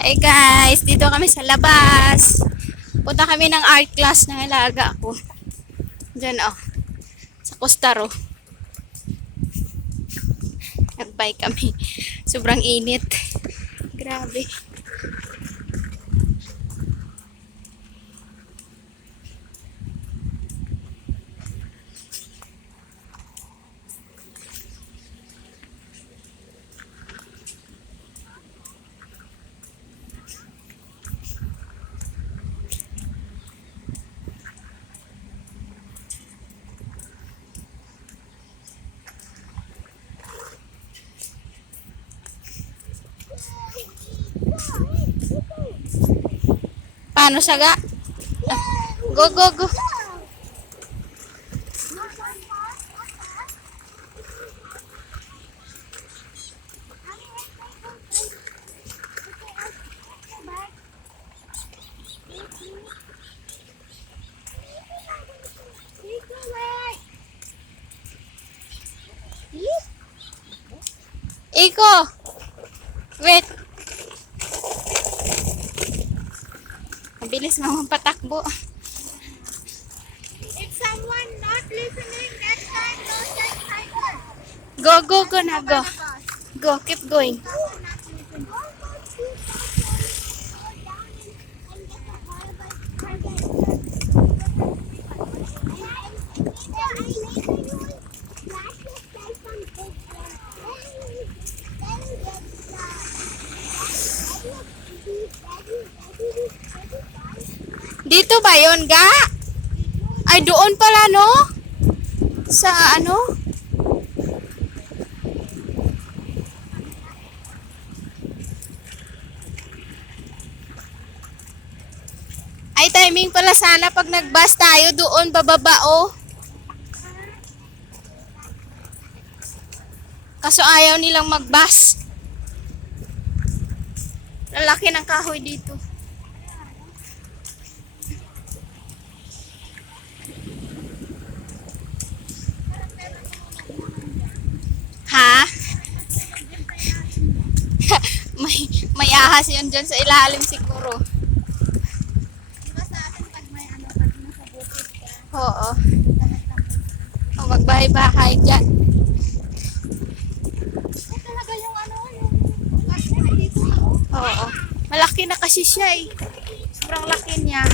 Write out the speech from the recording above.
Hey guys, dito kami sa labas. Punta kami ng art class ng alaga ko. Diyan sa Costaro. Nag-bike kami. Sobrang init. Grabe. Paano saga? Go, go, go. Iko. Wait. Mabilis naman patakbo. If someone not listening next time, don't take cycle. Go, go, go na, go. Go, keep going. Someone not listening. Don't go too fast or you go down and get the horrible target. I later you will flash yourself on big one. Then get Dito ba yun, ga? Ay, doon pala, no? Sa ano? Ay, timing pala sana pag nag-bus tayo doon bababa, oh. Kaso ayaw nilang mag-bus. Lalaki ng kahoy dito. Ha? may ahas yun dyan sa ilalim siguro. Diba sa atin pag may pag nasa bukid ka, Oo. O, magbahay-bahay dyan. ito talaga yung yung dito. Oo. Malaki na kasi siya eh. Sobrang laki niya.